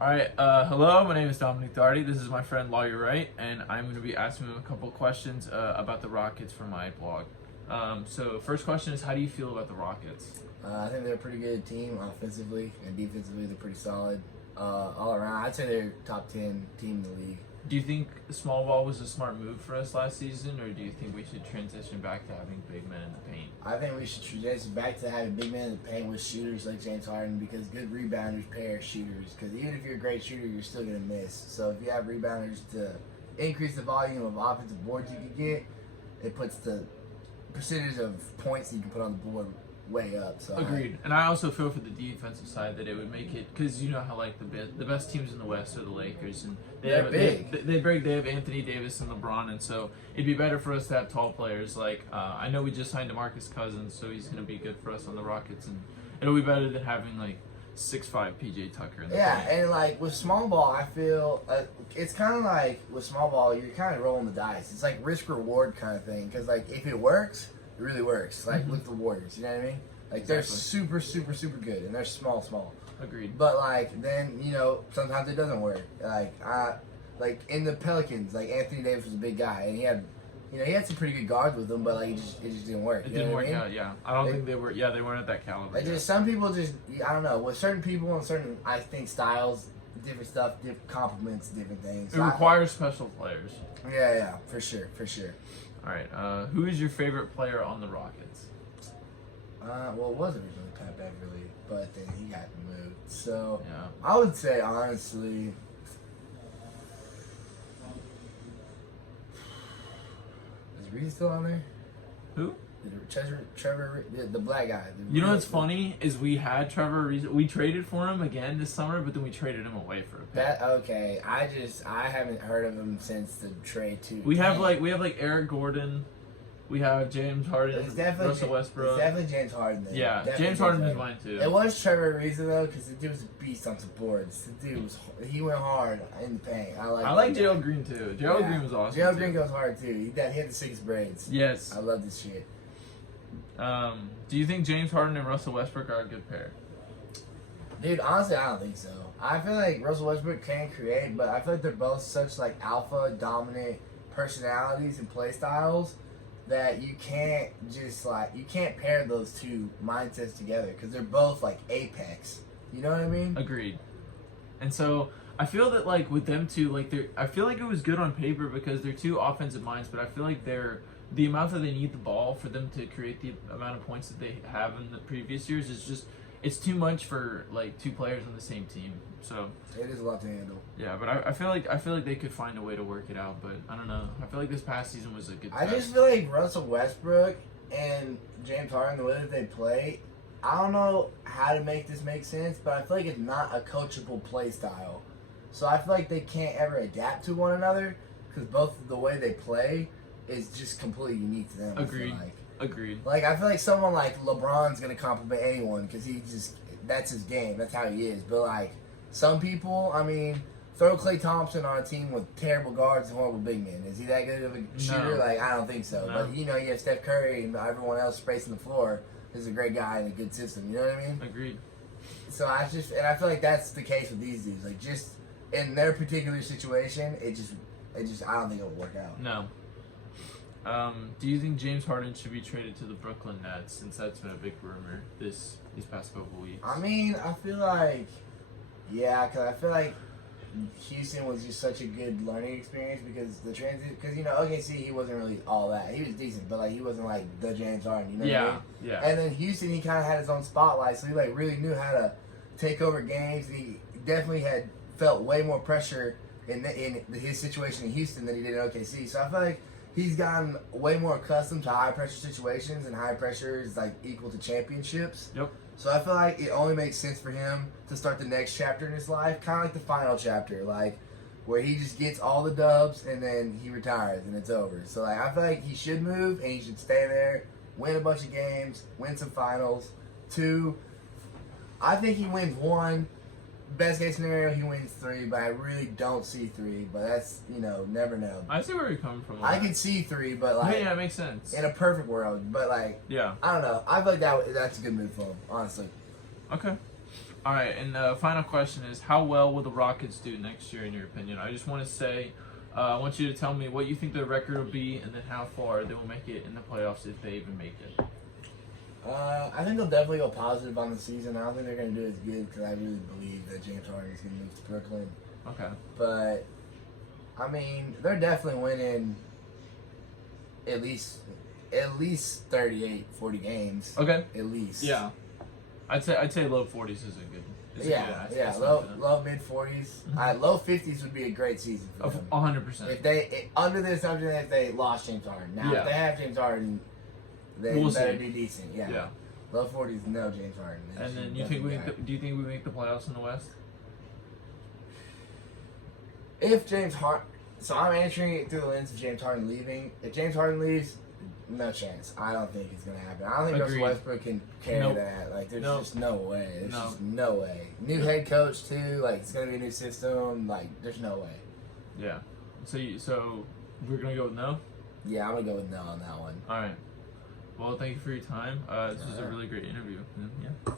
All right. Hello, my name is Dominic Darty. This is my friend Lawyer Wright, and I'm going to be asking him a couple questions about the Rockets for my blog. So, first question is, how do you feel about the Rockets? I think they're a pretty good team offensively and defensively. They're pretty solid all around. I'd say they're top 10 team in the league. Do you think small ball was a smart move for us last season, or do you think we should transition back to having big men in the paint? I think we should transition back to having big men in the paint with shooters like James Harden because good rebounders pair shooters. Because even if you're a great shooter, you're still going to miss. So if you have rebounders to increase the volume of offensive boards you can get, it puts the percentage of points you can put on the board way up. So Agreed. And I also feel for the defensive side that it would make it, because you know how like the best teams in the West are the Lakers, and They're big. They have Anthony Davis and LeBron, and so it'd be better for us to have tall players. Like I know we just signed DeMarcus Cousins, so he's going to be good for us on the Rockets, and it'll be better than having like 6'5" PJ Tucker in the Yeah, paint. and like with small ball, I feel it's kind of like with small ball, you're kind of rolling the dice. It's like risk reward kind of thing because like if it works, it really works. Like with the Warriors, you know what I mean? Like they're Exactly. super good, and they're small. Agreed. But like then sometimes it doesn't work. Like in the Pelicans, like Anthony Davis was a big guy, and he had some pretty good guards with him, but like it just didn't work. It You know didn't what work I mean? out. Yeah, I don't think they were. Yeah, they weren't at that caliber. Like yet. just some people I don't know, with certain people and certain I think styles, different stuff, complements different things. It requires special players. Yeah, for sure. All right. Who is your favorite player on the Rockets? Well, it was originally Pat Beverly, but then he got moved. So Yeah. I would say honestly, is Reed still on there? Who? Trevor, the black guy. You know what's funny is we had Trevor Ariza. We traded for him again this summer, but then we traded him away for a pick. That okay? I haven't heard of him since the trade too. We have like Eric Gordon, we have James Harden, It's definitely Russell Westbrook. It's definitely James Harden. Then. Yeah, Definitely James Harden is Harden. mine too. It was Trevor Ariza though, because the dude was a beast on some boards. The dude he went hard in the paint. I like that Gerald guy. Green too. Gerald Green was awesome. Gerald too. Green goes hard too. He had the 6 braids. Yes. I love this shit. Do you think James Harden and Russell Westbrook are a good pair? Dude, honestly, I don't think so. I feel like Russell Westbrook can create, but I feel like they're both such like alpha dominant personalities and play styles that you can't pair those two mindsets together because they're both like apex. You know what I mean? Agreed. And so I feel that like with them two, like I feel like it was good on paper because they're two offensive minds, but I feel like the amount that they need the ball for them to create the amount of points that they have in the previous years is just it's too much for like two players on the same team. So It is a lot to handle. yeah, but I feel like they could find a way to work it out, but I don't know. I feel like this past season was a good I test. just feel like Russell Westbrook and James Harden, the way that they play, I don't know how to make this make sense, but I feel like it's not a coachable play style. So I feel like they can't ever adapt to one another because both the way they play is just completely unique to them. I feel Agreed. Agreed. Like I feel like someone like LeBron's gonna compliment anyone because that's his game. That's how he is. But like some people, I mean, throw Klay Thompson on a team with terrible guards and horrible big men. Is he that good of a shooter? No. Like I don't think so. No. But you have Steph Curry and everyone else spacing the floor. Is a great guy in a good system. You know what I mean? Agreed. So I feel like that's the case with these dudes. Like just in their particular situation, it just I don't think it'll work out. No. Do you think James Harden should be traded to the Brooklyn Nets since that's been a big rumor these past couple weeks? I mean, I feel like, yeah, because I feel like Houston was just such a good learning experience because because OKC he wasn't really all that. He was decent, but like he wasn't like the James Harden. You know what I mean? Yeah. And then Houston, he kind of had his own spotlight, so he like really knew how to take over games. And he definitely had felt way more pressure in his situation in Houston than he did in OKC. So I feel like he's gotten way more accustomed to high pressure situations, and high pressure is like equal to championships. Yep. So I feel like it only makes sense for him to start the next chapter in his life, kind of like the final chapter, like where he just gets all the dubs and then he retires and it's over. So like I feel like he should move and he should stay there, win a bunch of games, win some finals. 2, I think he wins 1. Best case scenario, he wins 3, but I really don't see 3. But that's never know. I see where you're coming from. I can see 3, but like yeah, it makes sense. in a perfect world. But like Yeah. I don't know. I feel like that's a good move for him, honestly. Okay. All right, and the final question is, how well will the Rockets do next year, in your opinion? I just want to say, I want you to tell me what you think their record will be, and then how far they will make it in the playoffs if they even make it. I think they'll definitely go positive on the season. I don't think they're going to do as good because I really believe that James Harden is going to move to Brooklyn. Okay. But, I mean, they're definitely winning at least 38, 40 games. Okay. At least. Yeah. I'd say low 40s is a good. Low mid 40s. Mhm. Low 50s would be a great season for them. 100%. Under the assumption that if they lost James Harden. Now, Yeah. if they have James Harden, they We'll better see. be decent. Yeah. Yeah. Low 40s, no James Harden. And then do you think we make the playoffs in the West? If James Harden, so I'm answering it through the lens of James Harden leaving. If James Harden leaves, no chance. I don't think it's gonna happen. I don't think Agreed. Russell Westbrook can carry Nope. that. Like, there's Nope. just no way. There's No. just no way. New head coach too. Like, it's gonna be a new system. Like, there's no way. Yeah. So we're gonna go with no. Yeah, I'm gonna go with no on that one. All right. Well, thank you for your time. This was a really great interview. Yeah.